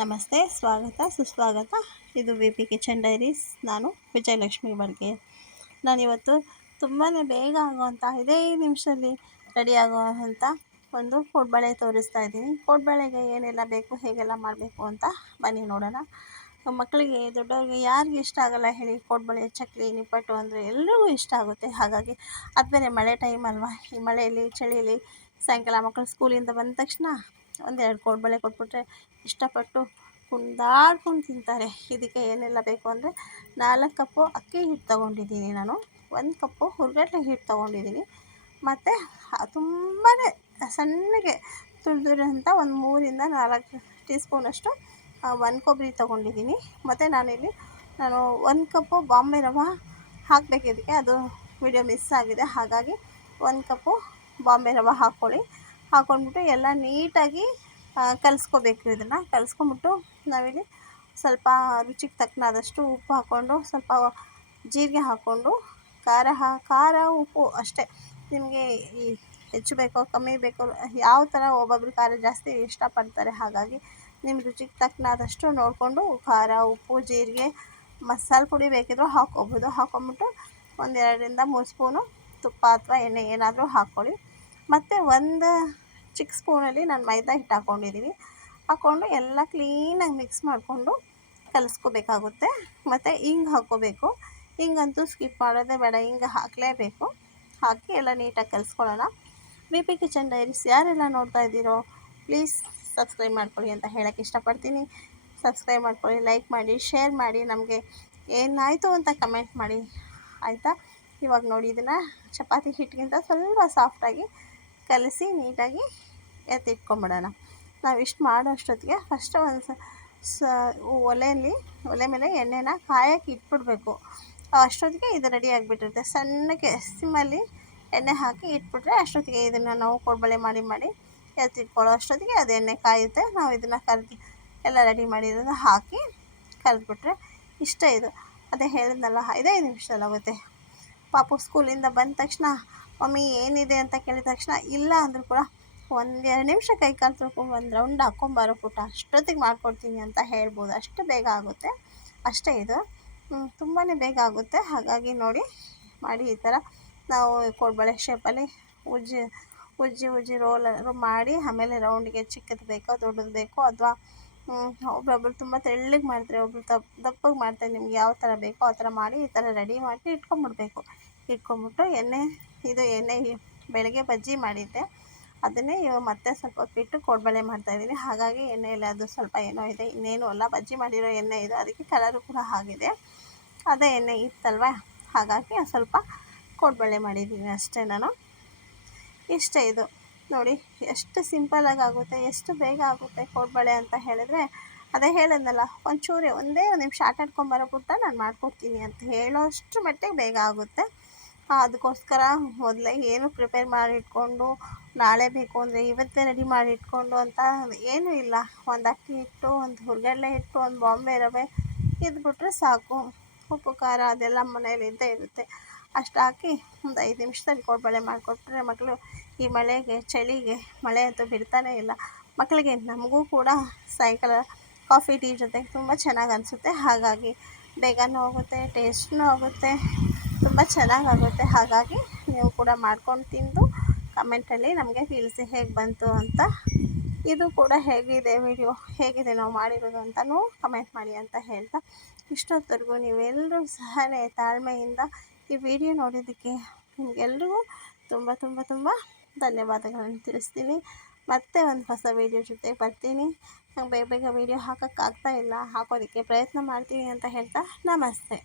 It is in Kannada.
ನಮಸ್ತೆ, ಸ್ವಾಗತ ಸುಸ್ವಾಗತ. ಇದು ವಿ ಪಿ ಕಿಚನ್ ಡೈರೀಸ್. ನಾನು ವಿಜಯಲಕ್ಷ್ಮಿ ಬಡ್ಗೆ. ನಾನಿವತ್ತು ತುಂಬಾ ಬೇಗ ಆಗುವಂಥ 5 ನಿಮಿಷದಲ್ಲಿ ರೆಡಿ ಆಗುವಂಥ ಒಂದು ಕೋಡ್ಬಳೆ ತೋರಿಸ್ತಾ ಇದ್ದೀನಿ. ಕೋಡ್ಬಳೆಗೆ ಏನೆಲ್ಲ ಬೇಕು, ಹೇಗೆಲ್ಲ ಮಾಡಬೇಕು ಅಂತ ಬನ್ನಿ ನೋಡೋಣ. ಮಕ್ಕಳಿಗೆ, ದೊಡ್ಡವ್ರಿಗೆ ಯಾರಿಗೆ ಇಷ್ಟ ಆಗಲ್ಲ ಹೇಳಿ? ಕೋಡ್ಬಳೆ, ಚಕ್ಲಿ, ನಿಪ್ಪಟ್ಟು ಅಂದರೆ ಎಲ್ರಿಗೂ ಇಷ್ಟ ಆಗುತ್ತೆ. ಹಾಗಾಗಿ ಅದು ಬೇರೆ ಮಳೆ ಟೈಮ್ ಅಲ್ವಾ, ಈ ಮಳೆಯಲ್ಲಿ ಚಳಿಯಲ್ಲಿ ಸಾಯಂಕಾಲ ಮಕ್ಕಳು ಸ್ಕೂಲಿಂದ ಬಂದ ತಕ್ಷಣ ಒಂದೆರಡು ಕೋಡ್ಬಳೆ ಕೊಟ್ಬಿಟ್ರೆ ಇಷ್ಟಪಟ್ಟು ಕುಣಿದಾಡ್ಕೊಂಡು ತಿಂತಾರೆ. ಇದಕ್ಕೆ ಏನೆಲ್ಲ ಬೇಕು ಅಂದರೆ 4 ಕಪ್ಪು ಅಕ್ಕಿ ಹಿಟ್ಟು ತೊಗೊಂಡಿದ್ದೀನಿ ನಾನು, 1 ಕಪ್ಪು ಹುರ್ಗಡ್ಲೆ ಹಿಟ್ಟು ತೊಗೊಂಡಿದ್ದೀನಿ, ಮತ್ತು ತುಂಬಾ ಸಣ್ಣಗೆ ತುರಿದಿರೋಂಥ ಒಂದು 3ರಿಂದ 4 ಟೀ ಸ್ಪೂನಷ್ಟು ಒಣ ಕೊಬ್ಬರಿ ತೊಗೊಂಡಿದ್ದೀನಿ. ಮತ್ತು ನಾನು 1 ಕಪ್ಪು ಬಾಂಬೆ ರವೆ ಹಾಕಬೇಕು ಇದಕ್ಕೆ, ಅದು ವಿಡಿಯೋ ಮಿಸ್ ಆಗಿದೆ. ಹಾಗಾಗಿ 1 ಕಪ್ಪು ಬಾಂಬೆ ರವೆ ಹಾಕ್ಕೊಂಡ್ಬಿಟ್ಟು ಎಲ್ಲ ನೀಟಾಗಿ ಕಲಿಸ್ಕೋಬೇಕು. ಇದನ್ನು ಕಲಿಸ್ಕೊಂಬಿಟ್ಟು ನಾವಿಲ್ಲಿ ಸ್ವಲ್ಪ ರುಚಿಗೆ ತಕ್ಕನಾದಷ್ಟು ಉಪ್ಪು ಹಾಕ್ಕೊಂಡು, ಸ್ವಲ್ಪ ಜೀರಿಗೆ ಹಾಕ್ಕೊಂಡು, ಖಾರ ಉಪ್ಪು ಅಷ್ಟೇ, ನಿಮಗೆ ಈ ಹೆಚ್ಚು ಬೇಕೋ ಕಮ್ಮಿ ಬೇಕೋ ಯಾವ ಥರ, ಒಬ್ಬೊಬ್ರು ಖಾರ ಜಾಸ್ತಿ ಇಷ್ಟಪಡ್ತಾರೆ. ಹಾಗಾಗಿ ನಿಮ್ಮ ರುಚಿಗೆ ತಕ್ಕನಾದಷ್ಟು ನೋಡಿಕೊಂಡು ಖಾರ, ಉಪ್ಪು, ಜೀರಿಗೆ, ಮಸಾಲೆ ಪುಡಿ ಬೇಕಿದ್ರೂ ಹಾಕ್ಕೊಬೋದು. ಹಾಕ್ಕೊಂಬಿಟ್ಟು 1-2ರಿಂದ 3 ಸ್ಪೂನು ತುಪ್ಪ ಅಥವಾ ಎಣ್ಣೆ ಏನಾದರೂ ಹಾಕ್ಕೊಳ್ಳಿ. ಮತ್ತು 1 ಚಿಕ್ಕ ಸ್ಪೂನಲ್ಲಿ ನಾನು ಮೈದಾ ಹಿಟ್ಟು ಹಾಕ್ಕೊಂಡು ಎಲ್ಲ ಕ್ಲೀನಾಗಿ ಮಿಕ್ಸ್ ಮಾಡಿಕೊಂಡು ಕಲಿಸ್ಕೋಬೇಕಾಗುತ್ತೆ. ಮತ್ತು ಹಿಂಗೆ ಹಾಕ್ಕೋಬೇಕು. ಹಿಂಗಂತೂ ಸ್ಕಿಪ್ ಮಾಡೋದೇ ಬೇಡ, ಹಿಂಗೆ ಹಾಕಲೇಬೇಕು. ಹಾಕಿ ಎಲ್ಲ ನೀಟಾಗಿ ಕಲಿಸ್ಕೊಳ್ಳೋಣ. ವಿ ಪಿ ಕಿಚನ್ ಡೈರೀಸ್ ಯಾರೆಲ್ಲ ನೋಡ್ತಾ ಇದ್ದೀರೋ ಪ್ಲೀಸ್ ಸಬ್ಸ್ಕ್ರೈಬ್ ಮಾಡ್ಕೊಳ್ಳಿ ಅಂತ ಹೇಳೋಕ್ಕೆ ಇಷ್ಟಪಡ್ತೀನಿ. ಸಬ್ಸ್ಕ್ರೈಬ್ ಮಾಡ್ಕೊಳ್ಳಿ, ಲೈಕ್ ಮಾಡಿ, ಶೇರ್ ಮಾಡಿ, ನಮಗೆ ಏನಾಯಿತು ಅಂತ ಕಮೆಂಟ್ ಮಾಡಿ, ಆಯಿತಾ? ಇವಾಗ ನೋಡಿ, ಇದನ್ನು ಚಪಾತಿ ಹಿಟ್ಟಿಗಿಂತ ಸ್ವಲ್ಪ ಸಾಫ್ಟಾಗಿ ಕಲಿಸಿ ನೀಟಾಗಿ ಎತ್ತಿಟ್ಕೊಂಬಿಡೋಣ. ನಾವು ಇಷ್ಟು ಮಾಡೋ ಅಷ್ಟೊತ್ತಿಗೆ ಫಸ್ಟ್ ಒಲೆ ಮೇಲೆ ಎಣ್ಣೆನ ಕಾಯಕ್ಕೆ ಇಟ್ಬಿಡಬೇಕು. ಅಷ್ಟೊತ್ತಿಗೆ ಇದು ರೆಡಿ ಆಗಿಬಿಟ್ಟಿರುತ್ತೆ. ಸಣ್ಣಕ್ಕೆ ಸಿಮ್ಮಲ್ಲಿ ಎಣ್ಣೆ ಹಾಕಿ ಇಟ್ಬಿಟ್ರೆ ಅಷ್ಟೊತ್ತಿಗೆ ಇದನ್ನು ನಾವು ಕೋಡ್ಬಳೆ ಮಾಡಿ ಎತ್ತಿಟ್ಕೊಳ್ಳೋ ಅಷ್ಟೊತ್ತಿಗೆ ಅದು ಎಣ್ಣೆ ಕಾಯುತ್ತೆ. ನಾವು ಇದನ್ನು ಎಲ್ಲ ರೆಡಿ ಮಾಡಿರೋದನ್ನ ಹಾಕಿ ಕರೆದ್ಬಿಟ್ರೆ ಇಷ್ಟ. ಇದು ಅದೇ ಹೇಳಿದ್ನಲ್ಲ, 5 ನಿಮಿಷದಲ್ಲಿ ಆಗುತ್ತೆ. ಪಾಪು ಸ್ಕೂಲಿಂದ ಬಂದ ತಕ್ಷಣ ಮಮ್ಮಿ ಏನಿದೆ ಅಂತ ಕೇಳಿದ ತಕ್ಷಣ ಇಲ್ಲ ಅಂದರೂ ಕೂಡ 1-2 ನಿಮಿಷ ಕೈ ಕಾಲು ತೊಳ್ಕೊಂಡು 1 ರೌಂಡ್ ಹಾಕ್ಕೊಂಬಾರೋ ಪುಟ್ಟ, ಅಷ್ಟೊತ್ತಿಗೆ ಮಾಡ್ಕೊಡ್ತೀನಿ ಅಂತ ಹೇಳ್ಬೋದು. ಅಷ್ಟು ಬೇಗ ಆಗುತ್ತೆ. ಅಷ್ಟೇ, ಇದು ತುಂಬಾ ಬೇಗ ಆಗುತ್ತೆ. ಹಾಗಾಗಿ ನೋಡಿ, ಮಾಡಿ ಈ ಥರ ನಾವು ಕೋಡ್ಬಳೆ ಶೇಪಲ್ಲಿ ಉಜ್ಜಿ ರೋಲ್ ಮಾಡಿ, ಆಮೇಲೆ ರೌಂಡಿಗೆ ಚಿಕ್ಕದು ಬೇಕೋ ದೊಡ್ಡದು ಬೇಕೋ, ಅಥವಾ ಒಬ್ಬೊಬ್ರು ತುಂಬ ತೆಳ್ಳಗೆ ಮಾಡ್ತಾರೆ, ಒಬ್ಬರು ದಪ್ಪಗೆ ಮಾಡ್ತಾರೆ. ನಿಮ್ಗೆ ಯಾವ ಥರ ಬೇಕೋ ಆ ಥರ ಮಾಡಿ ಈ ಥರ ರೆಡಿ ಮಾಡಿ ಇಟ್ಕೊಂಬಿಟ್ಟು ಎಣ್ಣೆ ಬೆಳಗ್ಗೆ ಬಜ್ಜಿ ಮಾಡಿದ್ದೆ, ಅದನ್ನೇ ಇವಾಗ ಮತ್ತೆ ಸ್ವಲ್ಪ ಬಿಟ್ಟು ಕೋಡ್ಬಳೆ ಮಾಡ್ತಾಯಿದ್ದೀನಿ. ಹಾಗಾಗಿ ಎಣ್ಣೆಯಲ್ಲಿ ಅದು ಸ್ವಲ್ಪ ಏನೋ ಇದೆ, ಇನ್ನೇನು ಅಲ್ಲ, ಬಜ್ಜಿ ಮಾಡಿರೋ ಎಣ್ಣೆ ಇದು, ಅದಕ್ಕೆ ಕಲರು ಕೂಡ ಆಗಿದೆ. ಅದೇ ಎಣ್ಣೆ ಇತ್ತಲ್ವ, ಹಾಗಾಗಿ ಸ್ವಲ್ಪ ಕೋಡ್ಬಳೆ ಮಾಡಿದ್ದೀನಿ ಅಷ್ಟೇ ನಾನು. ಇಷ್ಟೇ ಇದು ನೋಡಿ, ಎಷ್ಟು ಸಿಂಪಲ್ಲಾಗಿ ಆಗುತ್ತೆ, ಎಷ್ಟು ಬೇಗ ಆಗುತ್ತೆ ಕೋಡ್ಬಳೆ ಅಂತ ಹೇಳಿದ್ರೆ. ಅದೇ ಹೇಳಿದ್ನಲ್ಲ, ಒಂದೇ 1 ನಿಮಿಷ ಆಟಾಡ್ಕೊಂಬರೋ ಪುಟ್ಟ, ನಾನು ಮಾಡಿಕೊಡ್ತೀನಿ ಅಂತ ಹೇಳೋಷ್ಟು ಮಟ್ಟಿಗೆ ಬೇಗ ಆಗುತ್ತೆ. ಅದಕ್ಕೋಸ್ಕರ ಮೊದಲೇ ಏನು ಪ್ರಿಪೇರ್ ಮಾಡಿಟ್ಕೊಂಡು ನಾಳೆ ಬೇಕು ಅಂದರೆ ಇವತ್ತೇ ರೆಡಿ ಮಾಡಿ ಇಟ್ಕೊಂಡು ಅಂತ ಏನೂ ಇಲ್ಲ. 1 ಅಕ್ಕಿ ಹಿಟ್ಟು, 1 ಹುರ್ಗಡ್ಲೆ ಹಿಟ್ಟು, 1 ಬಾಂಬೆ ರವೆ ಇದ್ಬಿಟ್ರೆ ಸಾಕು. ಉಪ್ಪು ಖಾರ ಅದೆಲ್ಲ ಮನೇಲಿ ಇದ್ದೇ ಇರುತ್ತೆ. ಅಷ್ಟು ಹಾಕಿ ಒಂದು 5 ನಿಮಿಷದಲ್ಲಿ ಕೋಡ್ಬಳೆ ಮಾಡಿಕೊಟ್ರೆ ಮಕ್ಕಳು ಈ ಮಳೆಗೆ ಚಳಿಗೆ, ಮಳೆ ಅಂತೂ ಬಿಡ್ತಾನೇ ಇಲ್ಲ ಮಕ್ಕಳಿಗೆ, ನಮಗೂ ಕೂಡ ಸಾಯಂಕಾಲ ಕಾಫಿ ಟೀ ಜೊತೆಗೆ ತುಂಬ ಚೆನ್ನಾಗಿ ಅನಿಸುತ್ತೆ. ಹಾಗಾಗಿ ಬೇಗನೂ ಹೋಗುತ್ತೆ, ಟೇಸ್ಟ್ನೂ ಆಗುತ್ತೆ, ತುಂಬ ಚೆನ್ನಾಗಾಗುತ್ತೆ. ಹಾಗಾಗಿ ನೀವು ಕೂಡ ಮಾಡ್ಕೊಂಡು ತಿಂದು ಕಮೆಂಟಲ್ಲಿ ನಮಗೆ ತಿಳಿಸಿ ಹೇಗೆ ಬಂತು ಅಂತ. ಇದು ಕೂಡ ಹೇಗಿದೆ, ವಿಡಿಯೋ ಹೇಗಿದೆ ನಾವು ಮಾಡಿರೋದು ಅಂತಲೂ ಕಮೆಂಟ್ ಮಾಡಿ ಅಂತ ಹೇಳ್ತಾ, ಇಷ್ಟೊತ್ತವರೆಗೂ ನೀವೆಲ್ಲರೂ ಸಹ ತಾಳ್ಮೆಯಿಂದ ಈ ವಿಡಿಯೋ ನೋಡಿದ್ದಕ್ಕೆ ನಿಮಗೆಲ್ರಿಗೂ ತುಂಬ ತುಂಬ ತುಂಬ ಧನ್ಯವಾದಗಳನ್ನು ತಿಳಿಸ್ತೀನಿ. ಮತ್ತೆ ಒಂದು ಹೊಸ ವಿಡಿಯೋ ಜೊತೆ ಬರ್ತೀನಿ. ನಂಗೆ ಬೇಗ ವೀಡಿಯೋ ಹಾಕೋಕ್ಕಾಗ್ತಾಯಿಲ್ಲ, ಹಾಕೋದಕ್ಕೆ ಪ್ರಯತ್ನ ಮಾಡ್ತೀನಿ ಅಂತ ಹೇಳ್ತಾ ನಮಸ್ತೆ.